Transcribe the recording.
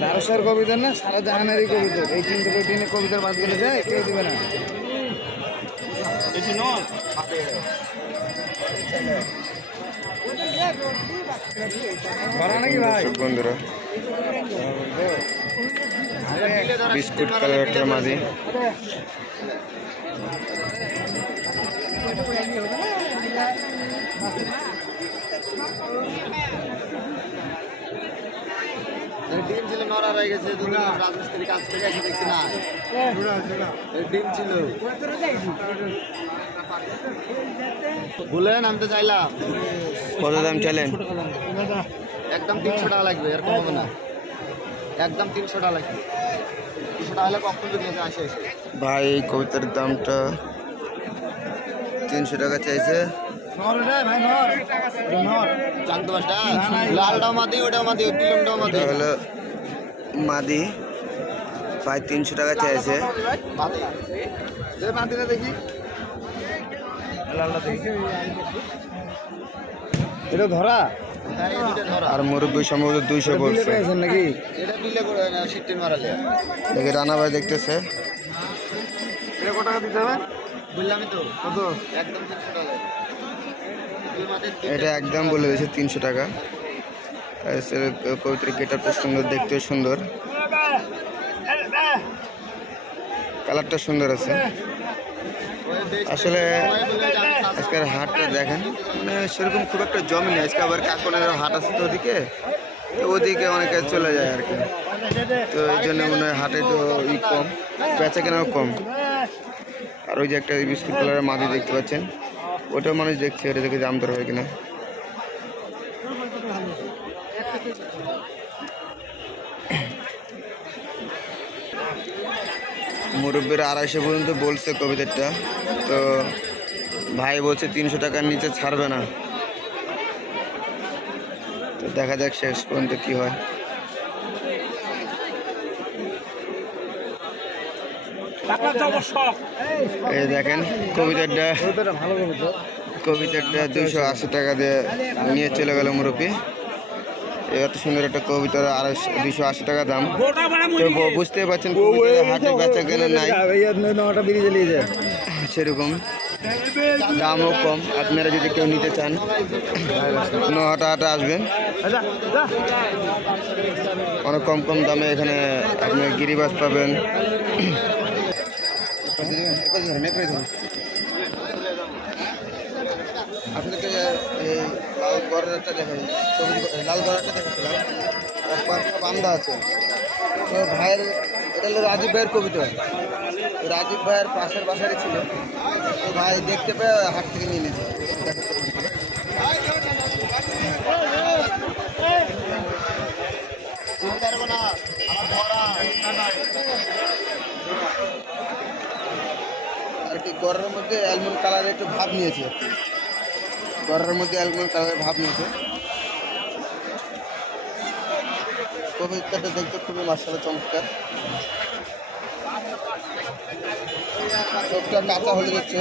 দ্বারসার কবিতা না, সারা জাহানেরই কবিতা। এই তিনটে রুটিনে কবিতার বাদ গেলে যায়, কেউ দিবে না। ধরা নাকি ভাই বন্ধুরা, বিস্কুট কালারটা মাঝে ডিম ছিল, নড়া রয়ে গেছে। রাজমিস্ত্রি কাজ থেকে এসে দেখছি না, ডিম ছিল। বলেন, আমি তো চাইলাম। কত দাম চাইলেন? একদম 300 টাকা লাগবে, এরকম হবে না। একদম 300 টাকা লাগবে। 200 টাকা হলে কখন যদি আসে। ভাই এই কবিতার দামটা 300 টাকা চাইছে। লালটাও মাদি, ওটাও মাদি, পিলমটাও মাদি। হলো মাদি, ভাই 300 টাকা চাইছে। মাদিটা দেখি, লালটা দেখি। এটা ধরা আর মুরব্বী সম্ভবত 200 বলছে নাকি? এটা দিলে করে না, সিটিন মারালে। দেখি রানা ভাই দেখতেছে। এটা কত টাকা দিতে হবে বললামই তো। কত? একদম 300 টাকা। এটা একদম বলে দিয়েছে 300 টাকা। কবিতার গেটআপটা সুন্দর, দেখতেও সুন্দর, কালারটা সুন্দর আছে। আসলে আজকের হাটটা দেখেন, মানে সেরকম খুব একটা জমি নেই। আজকে আবার কাকনের হাট আছে তো ওদিকে, তো ওদিকে অনেকে চলে যায় আর কি। তো এই জন্য মনে হয় হাটে তো কম, বেচা কেনাও কম। আর ওই যে একটা বিস্কুট কালারের মাদি দেখতে পাচ্ছেন, ওটাও মানুষ দেখছে, ওটা দেখে দাম দর হয় কিনা। মুরব্বীরা 250 পর্যন্ত বলছে কবিতাটা, তো ভাই বলছে 300 টাকার নিচে ছাড়বে না। তো দেখা যাক শেষ পর্যন্ত কি হয়। এই দেখেন কবিতাটা 280 টাকা দিয়ে নিয়ে চলে গেল মুরব্বী। এত সুন্দর একটা কবিতার 280 টাকা দাম। তো বুঝতে পারছেন হাটে বেচা কেনা নাই সেরকম, দামও কম। আপনারা যদি কেউ নিতে চান হাটে আসবেন, অনেক কম কম দামে এখানে আপনি গিরিবাস পাবেন। আপনাদেরকে এই লাল গড়েরটা দেখাই, লাল গড়েরটা দেখাচ্ছিলাম, বান্দা আছে। তো ভাইয়ের, এটা হলো রাজীব ভাইয়ের কবিতা। রাজীব ভাইয়ের পাশের বাসারই ছিল, তো ভাই দেখতে পেয়ে হাট থেকে নিয়ে নিয়েছে। আর কি গড়ের মধ্যে অ্যালমন্ড কালারের একটু ভাব নিয়েছে, গড়ের মধ্যে অ্যালমন্ড কালারের ভাব নিয়েছে। কবিতাটা দেখতে খুবই মাশাআল্লাহ চমৎকার। চোখটা কাঁচা হলে যাচ্ছে।